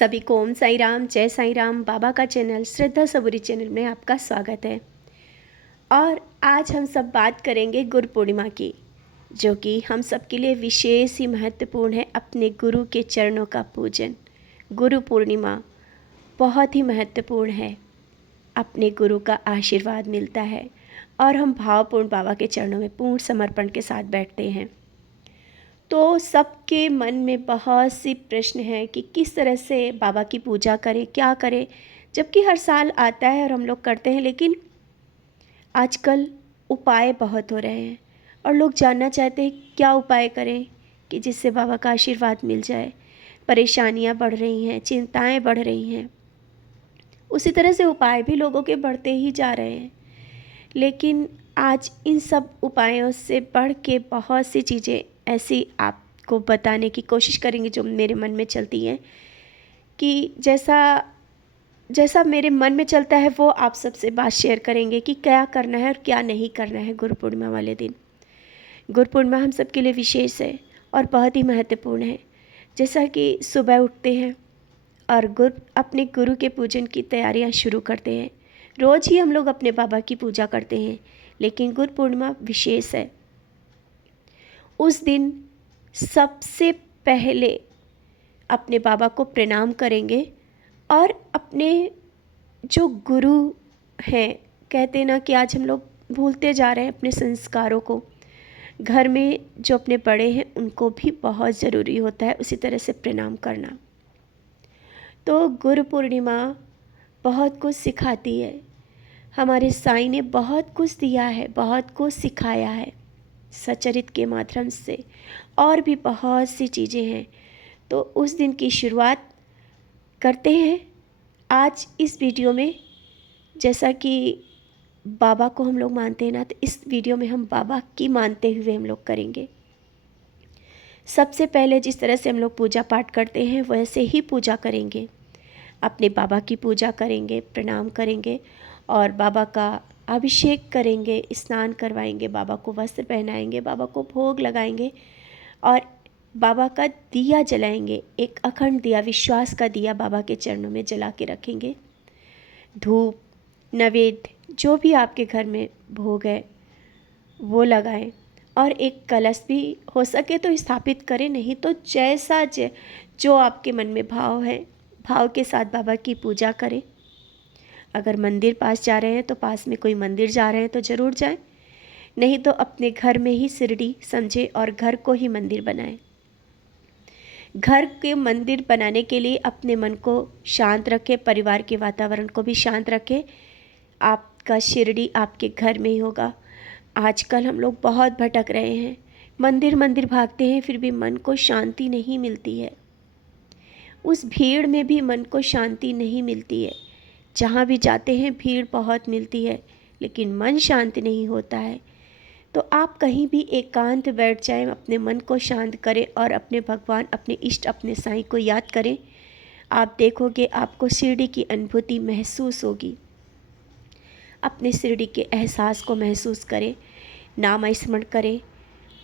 सभी को ओम साई राम, जय साई राम। बाबा का चैनल श्रद्धा सबूरी चैनल में आपका स्वागत है। और आज हम सब बात करेंगे गुरु पूर्णिमा की, जो कि हम सब के लिए विशेष ही महत्वपूर्ण है। अपने गुरु के चरणों का पूजन, गुरु पूर्णिमा बहुत ही महत्वपूर्ण है। अपने गुरु का आशीर्वाद मिलता है और हम भावपूर्ण बाबा के चरणों में पूर्ण समर्पण के साथ बैठते हैं। तो सबके मन में बहुत सी प्रश्न हैं कि किस तरह से बाबा की पूजा करें, क्या करें, जबकि हर साल आता है और हम लोग करते हैं। लेकिन आजकल उपाय बहुत हो रहे हैं और लोग जानना चाहते हैं क्या उपाय करें कि जिससे बाबा का आशीर्वाद मिल जाए। परेशानियां बढ़ रही हैं, चिंताएं बढ़ रही हैं, उसी तरह से उपाय भी लोगों के बढ़ते ही जा रहे हैं। लेकिन आज इन सब उपायों से बढ़ के बहुत सी चीज़ें ऐसी आपको बताने की कोशिश करेंगे जो मेरे मन में चलती हैं, कि जैसा जैसा मेरे मन में चलता है वो आप सबसे बात शेयर करेंगे कि क्या करना है और क्या नहीं करना है गुरु पूर्णिमा वाले दिन। गुरु पूर्णिमा हम सब के लिए विशेष है और बहुत ही महत्वपूर्ण है। जैसा कि सुबह उठते हैं और अपने गुरु के पूजन की तैयारियां शुरू करते हैं। रोज़ ही हम लोग अपने बाबा की पूजा करते हैं, लेकिन गुरु पूर्णिमा विशेष है। उस दिन सबसे पहले अपने बाबा को प्रणाम करेंगे और अपने जो गुरु हैं, कहते ना कि आज हम लोग भूलते जा रहे हैं अपने संस्कारों को। घर में जो अपने बड़े हैं उनको भी बहुत ज़रूरी होता है उसी तरह से प्रणाम करना। तो गुरु पूर्णिमा बहुत कुछ सिखाती है। हमारे साईं ने बहुत कुछ दिया है, बहुत कुछ सिखाया है सच्चरित के माध्यम से, और भी बहुत सी चीज़ें हैं। तो उस दिन की शुरुआत करते हैं आज इस वीडियो में। जैसा कि बाबा को हम लोग मानते हैं ना, तो इस वीडियो में हम बाबा की मानते हुए हम लोग करेंगे। सबसे पहले जिस तरह से हम लोग पूजा पाठ करते हैं वैसे ही पूजा करेंगे। अपने बाबा की पूजा करेंगे, प्रणाम करेंगे और बाबा का अभिषेक करेंगे, स्नान करवाएंगे, बाबा को वस्त्र पहनाएंगे, बाबा को भोग लगाएंगे और बाबा का दिया जलाएंगे। एक अखंड दिया, विश्वास का दिया बाबा के चरणों में जला के रखेंगे। धूप, नैवेद्य, जो भी आपके घर में भोग है वो लगाएं और एक कलश भी हो सके तो स्थापित करें, नहीं तो जैसा जो आपके मन में भाव है, भाव के साथ बाबा की पूजा करें। अगर मंदिर पास जा रहे हैं तो पास में कोई मंदिर जा रहे हैं तो ज़रूर जाएं, नहीं तो अपने घर में ही शिरडी समझे और घर को ही मंदिर बनाएं। घर के मंदिर बनाने के लिए अपने मन को शांत रखें, परिवार के वातावरण को भी शांत रखें। आपका शिरडी आपके घर में ही होगा। आजकल हम लोग बहुत भटक रहे हैं, मंदिर मंदिर भागते हैं, फिर भी मन को शांति नहीं मिलती है। उस भीड़ में भी मन को शांति नहीं मिलती है। जहाँ भी जाते हैं भीड़ बहुत मिलती है, लेकिन मन शांत नहीं होता है। तो आप कहीं भी एकांत बैठ जाएं, अपने मन को शांत करें और अपने भगवान, अपने इष्ट, अपने साईं को याद करें। आप देखोगे आपको शिरडी की अनुभूति महसूस होगी। अपने शिरडी के एहसास को महसूस करें, नाम स्मरण करें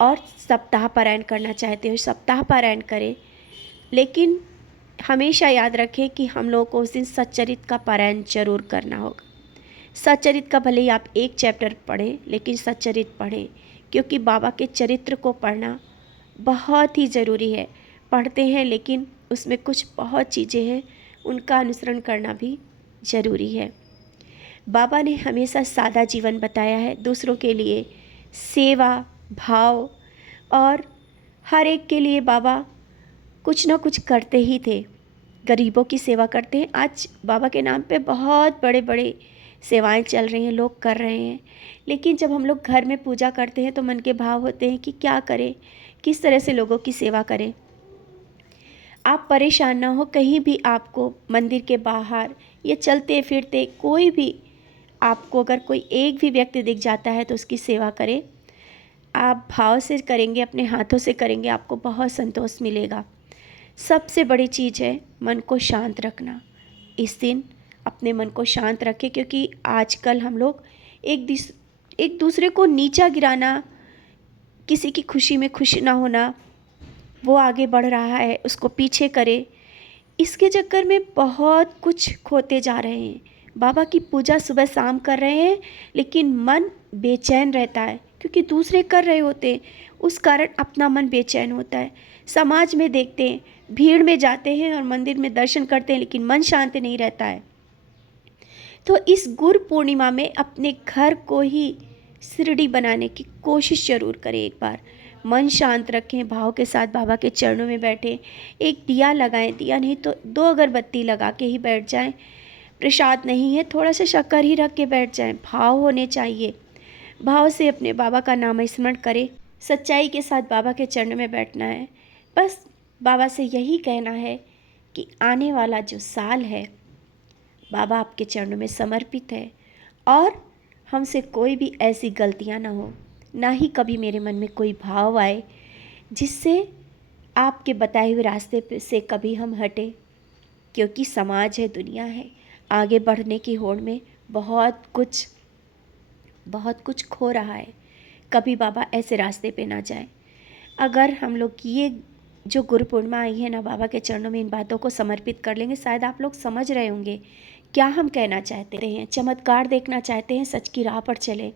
और सप्ताह पारायण करना चाहते हो सप्ताह पारायण करें। लेकिन हमेशा याद रखें कि हम लोगों को उस दिन सच्चरित का पारायण जरूर करना होगा। सच्चरित का भले ही आप एक चैप्टर पढ़ें, लेकिन सच्चरित पढ़ें, क्योंकि बाबा के चरित्र को पढ़ना बहुत ही ज़रूरी है। पढ़ते हैं लेकिन उसमें कुछ बहुत चीज़ें हैं, उनका अनुसरण करना भी ज़रूरी है। बाबा ने हमेशा सादा जीवन बताया है, दूसरों के लिए सेवा भाव, और हर एक के लिए बाबा कुछ ना कुछ करते ही थे। गरीबों की सेवा करते हैं। आज बाबा के नाम पे बहुत बड़े बड़े सेवाएं चल रही हैं, लोग कर रहे हैं। लेकिन जब हम लोग घर में पूजा करते हैं तो मन के भाव होते हैं कि क्या करें, किस तरह से लोगों की सेवा करें। आप परेशान ना हो, कहीं भी आपको मंदिर के बाहर या चलते फिरते कोई भी आपको अगर कोई एक भी व्यक्ति दिख जाता है तो उसकी सेवा करें। आप भाव से करेंगे, अपने हाथों से करेंगे, आपको बहुत संतोष मिलेगा। सबसे बड़ी चीज़ है मन को शांत रखना। इस दिन अपने मन को शांत रखें, क्योंकि आजकल हम लोग एक दूसरे को नीचा गिराना, किसी की खुशी में खुश ना होना, वो आगे बढ़ रहा है उसको पीछे करे, इसके चक्कर में बहुत कुछ खोते जा रहे हैं। बाबा की पूजा सुबह शाम कर रहे हैं, लेकिन मन बेचैन रहता है क्योंकि दूसरे कर रहे होते हैं, उस कारण अपना मन बेचैन होता है। समाज में देखते हैं, भीड़ में जाते हैं और मंदिर में दर्शन करते हैं, लेकिन मन शांत नहीं रहता है। तो इस गुरु पूर्णिमा में अपने घर को ही शिरडी बनाने की कोशिश ज़रूर करें। एक बार मन शांत रखें, भाव के साथ बाबा के चरणों में बैठें, एक दिया लगाएं, दिया नहीं तो 2 अगरबत्ती लगा के ही बैठ जाएं। प्रसाद नहीं है, थोड़ा सा शक्कर ही रख के बैठ जाएं। भाव होने चाहिए, भाव से अपने बाबा का नाम स्मरण करें। सच्चाई के साथ बाबा के चरणों में बैठना है। बस बाबा से यही कहना है कि आने वाला जो साल है बाबा आपके चरणों में समर्पित है, और हमसे कोई भी ऐसी गलतियां ना हो, ना ही कभी मेरे मन में कोई भाव आए जिससे आपके बताए हुए रास्ते से कभी हम हटें। क्योंकि समाज है, दुनिया है, आगे बढ़ने की होड़ में बहुत कुछ खो रहा है। कभी बाबा ऐसे रास्ते पे ना जाए। अगर हम लोग ये जो गुरु पूर्णिमा आई है ना, बाबा के चरणों में इन बातों को समर्पित कर लेंगे, शायद आप लोग समझ रहे होंगे क्या हम कहना चाहते हैं। चमत्कार देखना चाहते हैं, सच की राह पर चलें,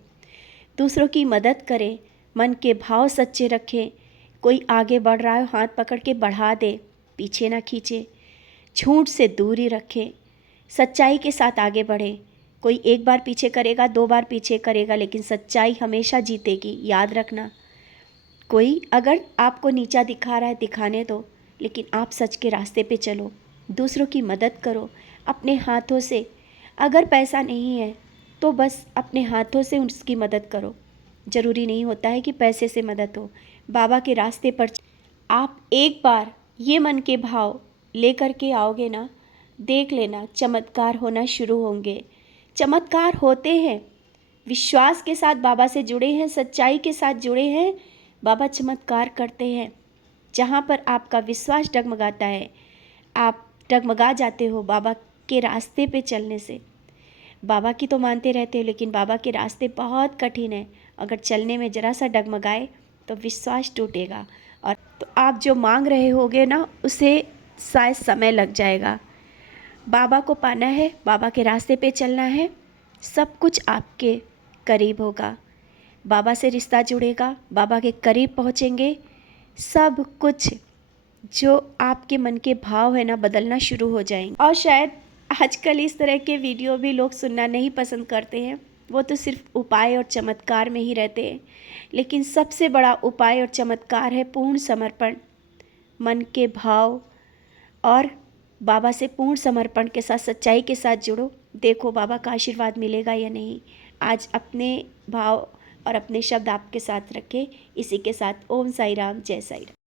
दूसरों की मदद करें, मन के भाव सच्चे रखें। कोई आगे बढ़ रहा है, हाथ पकड़ के बढ़ा दे, पीछे ना खींचे। झूठ से दूरी रखें, सच्चाई के साथ आगे बढ़ें। कोई एक बार पीछे करेगा, 2 बार पीछे करेगा, लेकिन सच्चाई हमेशा जीतेगी, याद रखना। कोई अगर आपको नीचा दिखा रहा है, दिखाने दो, लेकिन आप सच के रास्ते पे चलो, दूसरों की मदद करो अपने हाथों से। अगर पैसा नहीं है तो बस अपने हाथों से उसकी मदद करो। ज़रूरी नहीं होता है कि पैसे से मदद हो। बाबा के रास्ते पर आप एक बार ये मन के भाव लेकर के आओगे ना, देख लेना चमत्कार होना शुरू होंगे। चमत्कार होते हैं, विश्वास के साथ बाबा से जुड़े हैं, सच्चाई के साथ जुड़े हैं, बाबा चमत्कार करते हैं। जहाँ पर आपका विश्वास डगमगाता है, आप डगमगा जाते हो बाबा के रास्ते पे चलने से। बाबा की तो मानते रहते हो, लेकिन बाबा के रास्ते बहुत कठिन है। अगर चलने में ज़रा सा डगमगाए तो विश्वास टूटेगा, और तो आप जो मांग रहे होगे ना, उसे शायद समय लग जाएगा। बाबा को पाना है, बाबा के रास्ते पे चलना है, सब कुछ आपके करीब होगा। बाबा से रिश्ता जुड़ेगा, बाबा के करीब पहुँचेंगे, सब कुछ जो आपके मन के भाव है ना, बदलना शुरू हो जाएंगे। और शायद आजकल इस तरह के वीडियो भी लोग सुनना नहीं पसंद करते हैं, वो तो सिर्फ उपाय और चमत्कार में ही रहते हैं। लेकिन सबसे बड़ा उपाय और चमत्कार है पूर्ण समर्पण। मन के भाव और बाबा से पूर्ण समर्पण के साथ, सच्चाई के साथ जुड़ो, देखो बाबा का आशीर्वाद मिलेगा या नहीं। आज अपने भाव और अपने शब्द आपके साथ रखें। इसी के साथ ओम साई राम, जय साई राम।